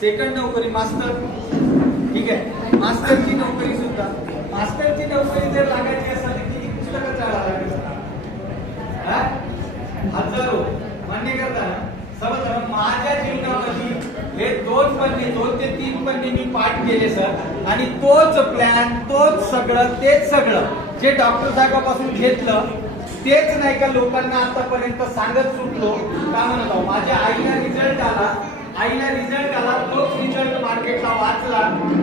Second नोकरी master, ठीक आहे, मास्टरची नोकरी सुद्धा, मास्टरची नोकरी जर लागायची असेल तर किती पुस्तकं चालवायला हजारो, मान्य करता ना? समजा माझ्या जीवनामध्ये हे 2 ते 3 पन्ने मी पाठ केले सर, आणि तोच प्लॅन, तोच सगळं, तेच सगळं जे डॉक्टर साहेबापासून घेतलं तेच नाही का लोकांना आतापर्यंत सांगत सुटलो. का म्हणत आहो, माझ्या आईला रिझल्ट आला, तोच रिझल्ट मार्केटला वाचला,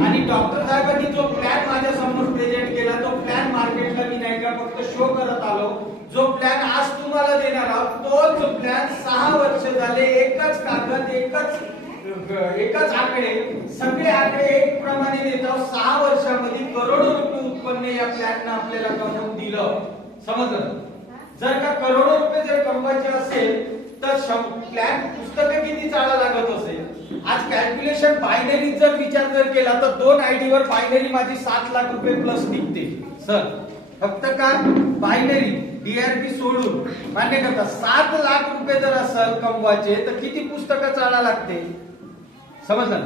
आणि डॉक्टर साहेबांनी जो प्लॅन माझ्या समोर प्रेझेंट केला तो प्लॅन मार्केटला मी नाही का फक्त शो करत आलो. जो प्लॅन आज तुम्हाला देणार आहोत तोच प्लॅन 6 वर्ष झाले, एकच कागद, एकच आकडे, सगळे आकडे एक प्रमाणे देत आहोत. 6 वर्षामध्ये करोडो रुपये उत्पन्न या प्लॅननं आपल्याला कमवून दिलं. समजलं? जर का करोडो रुपये जर कमवायचे असेल तर प्लॅन पुस्तकं किती चाळा लागत असेल. आज कॅल्क्युलेशन बायनरी जर विचार जर केला तर 2 आयडी वर बायनरी माझी 7 लाख रुपये प्लस निघते सर. फक्त का बायनरी डीआरपी सोडून, मान्य करता 7 लाख रुपये जर असेल कमवायचे तर किती पुस्तकं चाळा लागते. समजलं?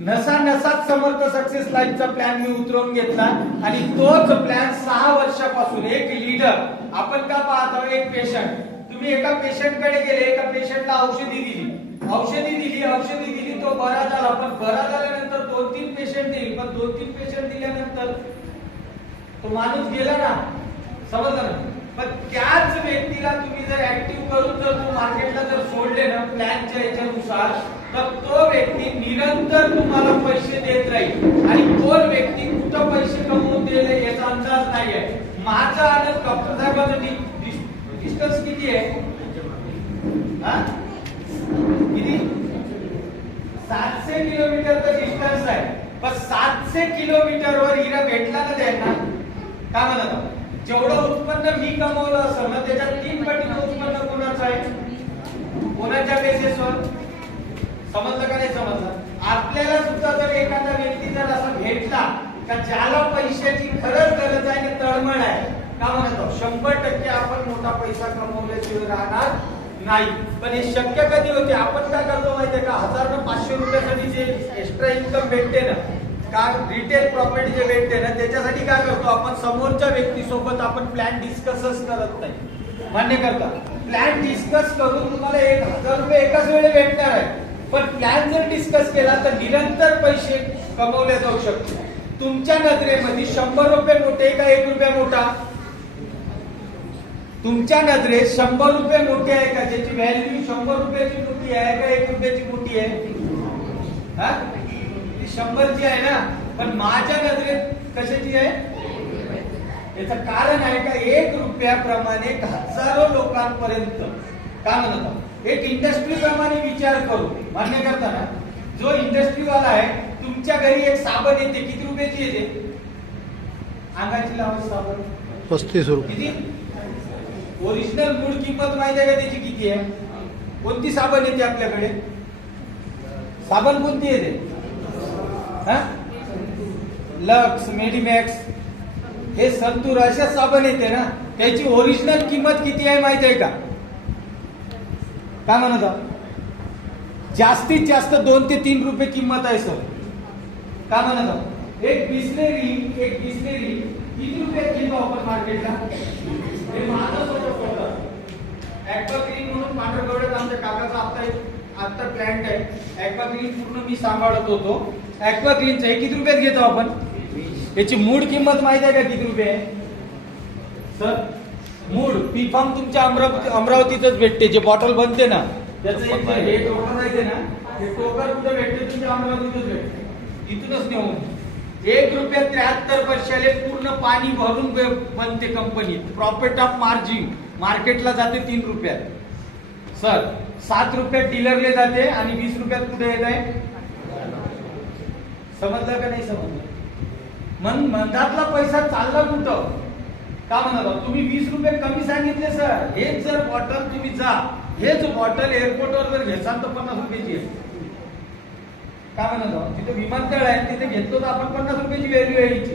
नसा नसात समर्थ सक्सेस लाईफचा प्लॅन मी उतरवून घेतला, आणि तोच प्लॅन 6 वर्षापासून एक लीडर, आपण का पाहत आहोत, एक पेशंट, तुम्ही एका पेशंट कडे गेले, एका पेशंटला औषधी दिली, तो बरा झाला, पण बरा झाल्यानंतर 2-3 पेशंट येईल, पण 2-3 पेशंट दिल्यानंतर तो माणूस गेला ना. समजलं ना? पण त्याच व्यक्तीला तुम्ही जर ऍक्टिव्ह करून जर तो मार्केटला जर सोडले ना प्लॅनच्या याच्यानुसार, तर तो व्यक्ती निरंतर तुम्हाला पैसे देत राहील, आणि कोण व्यक्ती कुठं पैसे कमवून दिले याचा अंदाज नाहीये. माझा आणि डॉक्टर साहेबांचं डिस्टन्स किती आहे? किती? 700 किलोमीटरचं डिस्टन्स आहे. पण 700 किलोमीटरवर हिरा भेटला ना त्यांना. काय म्हणत, जेवढं उत्पन्न मी कमवलं असं ना त्याच्यात 3 पटीनं उत्पन्न कोणाचं आहे, कोणाच्या बेसिसवर. समजलं का नाही समजलं? आपल्याला सुद्धा जर एखादा व्यक्ती जर असा भेटला का ज्याला पैशाची खरंच गरज आहे आणि तळमळ आहे, का म्हणतो 100% आपण मोठा पैसा कमवल्याशिवाय राहणार नाही. पण हे शक्य कधी होते? आपण काय करतो माहितीये का, 1000 ते 500 रुपयासाठी जे एक्स्ट्रा इन्कम भेटते ना, का रिटेल प्रॉपर्टी जे भेटते ना, त्याच्यासाठी काय करतो आपण, समोरच्या व्यक्तीसोबत आपण प्लॅन डिस्कसच करत नाही. मान्य करता? प्लॅन डिस्कस करून तुम्हाला 1000 रुपये एकाच वेळी भेटणार आहे, पण प्लॅन जर डिस्कस केला तर निरंतर पैसे कमवले जाऊ शकतो. तुमच्या नजरेमध्ये 100 रुपये मोठे का 1 रुपया मोठा? तुमच्या नजरेत 100 रुपये मोठे आहे का, ज्याची व्हॅल्यू 100 रुपयाची मोठी आहे का 1 रुपयाची मोठी आहे? 100ची आहे ना. पण माझ्या नजरेत कशाची आहे? याचं कारण आहे का 1 रुपयाप्रमाणे हजारो लोकांपर्यंत, काय म्हणतो, एक इंडस्ट्री प्रमाणे विचार करू. मान्य करता ना? जो इंडस्ट्रीवाला आहे, तुमच्या घरी एक साबण येते, किती रुपयाची येते? अंगाची लावायची साबण 35 रुपये. किती? ओरिजिनल मूळ किंमत माहिती आहे का त्याची किती आहे? कोणती साबण येते आपल्याकडे? साबण कोणती येते? लक्स, मेडिमॅक्स, हे संतूर अशा साबण येते ना, त्याची ओरिजिनल किंमत किती आहे माहिती आहे का? काय म्हणत आहोत? जास्तीत जास्त 2 ते 3 रुपये किंमत आहे सर. काय म्हणत आहोत? एक बिस्लेरी किती रुपयात घेतो आपण मार्केटला? हे माझं स्वतः ऍक्वाग्रीन म्हणून पांढरकवड्यात आमच्या काकाचा आता प्लॅन्ट आहे. ऍक्वाग्रीन पूर्ण मी सांभाळत होतो. ऍक्वाग्रीनचं हे किती रुपयात घेतो आपण? याची मूळ किंमत माहिती आहे का किती रुपये आहे सर? मूळ पी फार्म तुमच्या अमरावतीतच भेटते, जे बॉटल बनते ना त्याचं हे टोकर आहे ना, हे टोकर कुठे भेटते? तुमच्या अमरावतीतच भेटते. इथूनच नेऊन 1 रुपया 73 पैशाले पूर्ण पाणी भरून बनते कंपनी. प्रॉफिट ऑफ मार्जिन मार्केटला जाते 3 रुपयात सर. 7 रुपयात डीलरले जाते आणि 20 रुपयात कुठे येत आहे? समजलं का नाही समजलं? मग मंदातला पैसा चालला कुठं? का म्हणा, तुम्ही 20 रुपये कमी सांगितले सर. हेच जर बॉटल तुम्ही जा, हेच बॉटल एअरपोर्टवर जर घेसाल तर 50 रुपयाची आहे. काय म्हणत, तिथे विमानतळ आहे, तिथे घेतलो तर आपण 50 रुपयाची व्हॅल्यू आहे याची.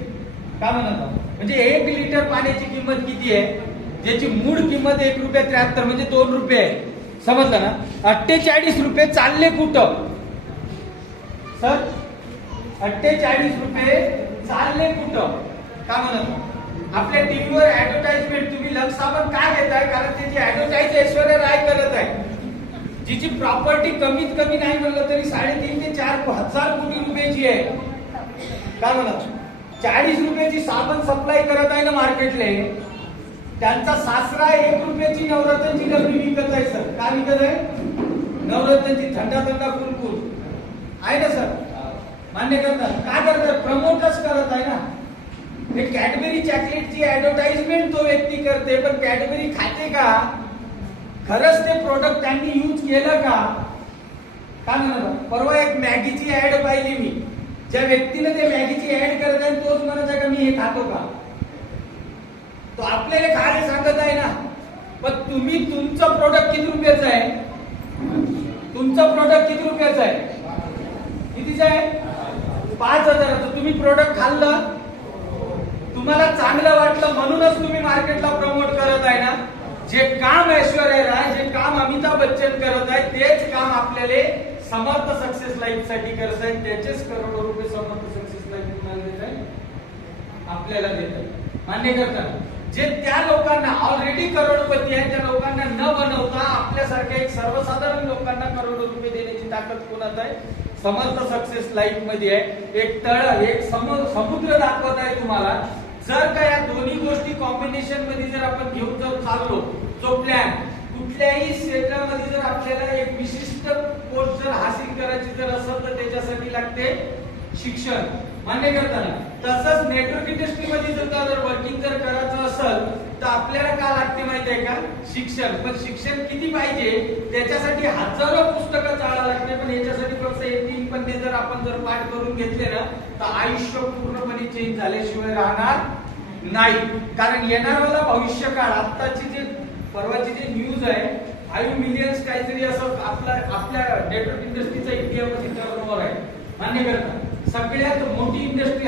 काय म्हणत, म्हणजे 1 लिटर पाण्याची किंमत किती आहे? ज्याची मूळ किंमत 1 रुपया 73 म्हणजे 2 रुपये आहे. समजलं ना? 48 रुपये चालले कुठं? सर 48 रुपये चालले कुठं का म्हणत आपल्या टीव्हीवर ऍडव्हर्टाइजमेंट तुम्ही लक्ष साबण का घेताय कारण त्याची ऍडव्हर्टाइज ऐश्वर्या राय करत आहे जिची प्रॉपर्टी कमीत कमी नाही म्हणलं तरी 3.5 ते 4 हजार कोटी रुपयाची आहे काय म्हणत 40 रुपयाची साबण सप्लाय करत आहे ना मार्केटले त्यांचा सासरा 1 रुपयाची नवरत्नची डबी विकत आहे सर का विकत आहे नवरत्नची थंडा थंडा कुलकुल आहे ना सर मान्य करतात का करतात प्रमोटच करत आहे ना हे कॅडबरी चॉकलेटची ऍडव्हर्टाइजमेंट तो व्यक्ती करते पण कॅडबरी खाते का खरंच ते प्रोडक्ट त्यांनी यूज केलं का म्हणत परवा एक मॅगीची ऍड पाहिली मी ज्या व्यक्तीने ते मॅगीची ऍड करत आहे तोच म्हणत आहे का मी हे खातो का तो आपल्याला खायला सांगत आहे ना पण तुम्ही तुमचं प्रोडक्ट किती रुपयाचं आहे तुमचं प्रोडक्ट किती रुपयाचं आहे कितीचं आहे 5,000 तुम्ही प्रोडक्ट खाल्लं तुम्हाला चांगलं वाटलं म्हणूनच तुम्ही मार्केटला प्रमोट करत आहे ना जे काम ऐश्वर्या राय जे काम अमिताभ बच्चन करत आहे तेच काम आपल्याला समर्थ सक्सेस लाईफ साठी करत आहेत त्याचेच करोडो रुपये समर्थ सक्सेस लाईफ कुणाला देत आहे आपल्याला देत आहे मान्य करतात जे त्या लोकांना ऑलरेडी करोडपती आहे त्या लोकांना न बनवता आपल्यासारख्या एक सर्वसाधारण लोकांना करोडो रुपये देण्याची ताकद कोणात आहे समर्थ सक्सेस लाईफ मध्ये आहे एक तळ एक समुद्र दाखवत आहे तुम्हाला जर का या दोन्ही गोष्टी कॉम्बिनेशन मध्ये जर आपण घेऊन जर चाललो जो प्लॅन कुठल्याही क्षेत्रामध्ये जर आपल्याला एक विशिष्ट पोस्ट जर हासिल करायची जर असेल तर त्याच्यासाठी लागते शिक्षण मान्य करताना तसंच नेटवर्क इंडस्ट्री मध्ये जर वर्किंग जर करायचं असेल तर आपल्याला काय लागते माहिती आहे का शिक्षण पण शिक्षण किती पाहिजे त्याच्यासाठी हजारो पुस्तकं चाळावं लागते पण याच्यासाठी फक्त हे 3 पन्ने जर आपण जर पाठ करून घेतले ना तर आयुष्य पूर्णपणे चेंज झाल्याशिवाय राहणार नाही कारण येणारा भविष्य काळ आताची जे परवाची जी न्यूज आहे 5 मिलियन काहीतरी असं आपल्या नेटवर्क इंडस्ट्रीचा इंडियामध्ये टर्नओव्हर आहे मान्य करता सगळ्यात मोठी इंडस्ट्री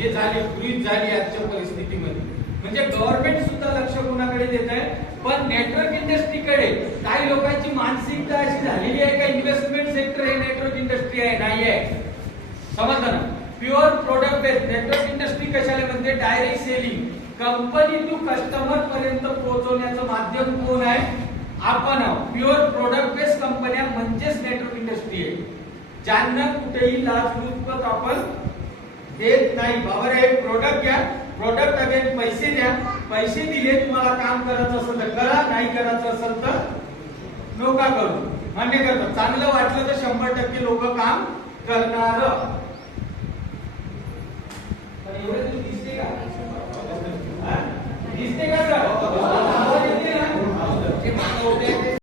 हे झाली गृहीत झाली आजच्या परिस्थितीमध्ये म्हणजे गव्हर्नमेंट सुद्धा लक्ष कोणाकडे देत आहे पण नेटवर्क इंडस्ट्रीकडे काही लोकांची मानसिकता अशी झालेली आहे का इन्व्हेस्टमेंट सेक्टर हे नेटवर्क इंडस्ट्री आहे नाही आहे समजलं ना pure product based network industry कशाला म्हणते direct selling company to customer पर्यंत पोहोचवण्याचं माध्यम कोण आहे आपण प्युअर प्रोडक्ट बेस्ड कंपन्या म्हणजेच नेटवर्क इंडस्ट्री आहे ज्यांना कुठेही लाचलुचपत आपण देत नाही बाबा हे प्रोडक्ट घ्या प्रोडक्ट अगेन पैसे द्या पैसे दिले तुम्हाला काम करायचं असेल तर करा नाही करायचं असेल तर नका करू मान्य करतात चांगलं वाटलं तर 100% लोक काम करणार एवढे तुम्ही दिसते का दिसते का सर